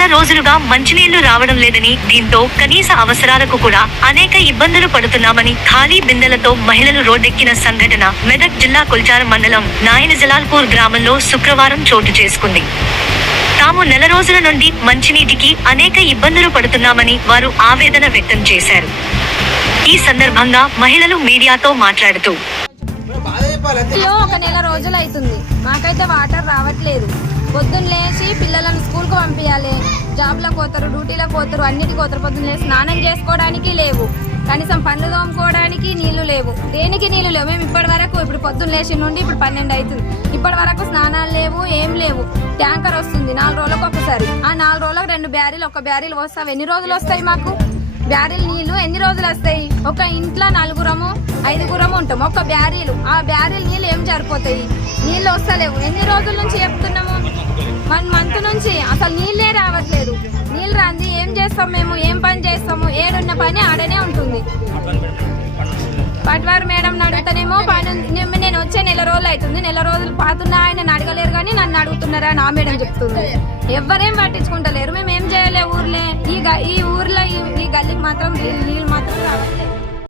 నెల రోజులుగా మంచినీళ్లు రావడం లేదని, దీంతో కనీస అవసరాలకు కూడా అనేక ఇబ్బందులు పడుతున్నామని ఖాళీ బిందెలతో మహిళలు రోడ్డెక్కిన సంఘటన మెదక్ జిల్లా కొల్చారం మండలం నాయనజలాల్పూర్ గ్రామంలో శుక్రవారం చోటు చేసుకుంది. తాము నెల రోజుల నుండి మంచినీటికి అనేక ఇబ్బందులు పడుతున్నామని వారు ఆవేదన వ్యక్తం చేశారు. ఈ సందర్భంగా మహిళలు మీడియాతో మాట్లాడుతూ, ఒక నెల రోజులు అవుతుంది, మాకైతే వాటర్ రావట్లేదు. పొద్దున్న లేచి పిల్లలను స్కూల్కి పంపించాలి, జాబ్లకు పోతారు, డ్యూటీలకు పోతారు, అన్నిటికి పోతారు. పొద్దున్న లేచి స్నానం చేసుకోవడానికి లేవు, కనీసం పండ్లు తోముకోవడానికి నీళ్లు లేవు, దేనికి నీళ్లు లేవు. మేము ఇప్పటి వరకు ఇప్పుడు పొద్దున్న లేచి నుండి ఇప్పుడు 12 అవుతుంది, ఇప్పటి వరకు స్నానాలు లేవు, ఏం లేవు. ట్యాంకర్ వస్తుంది 4 రోజులకు ఒకసారి, ఆ 4 రోజులకు 2 బ్యారీలు, ఒక బ్యారీలు వస్తాయి. ఎన్ని రోజులు వస్తాయి మాకు బ్యారీలు నీళ్లు? ఎన్ని రోజులు వస్తాయి? ఒక ఇంట్లో 4గురము 5గురము ఉంటాం, ఒక బ్యారీలు, ఆ బ్యారీలు నీళ్ళు ఏం సరిపోతాయి? నీళ్ళు వస్తలేవు. ఎన్ని రోజుల నుంచి చెప్తున్నాము? 1 మంత్ నుంచి అసలు నీళ్ళే రావట్లేదు. నీళ్ళు రాంది ఏం చేస్తాం మేము? ఏం పని చేస్తాము? ఏడున్న పని ఆడనే ఉంటుంది. పట్వారు మేడం అడుగుతానేమో పని, నేను వచ్చే నెల రోజులు అవుతుంది, నెల రోజులు పాతున్నా ఆయన అడగలేరు కానీ నన్ను అడుగుతున్నారా నా మేడం చెప్తుంది. ఎవ్వరేం పట్టించుకుంటలేరు. మేము ఏం చేయలే ఊర్లే, ఈ ఊర్లో ఈ గల్లీకి మాత్రం నీళ్ళు మాత్రం రావట్లేదు.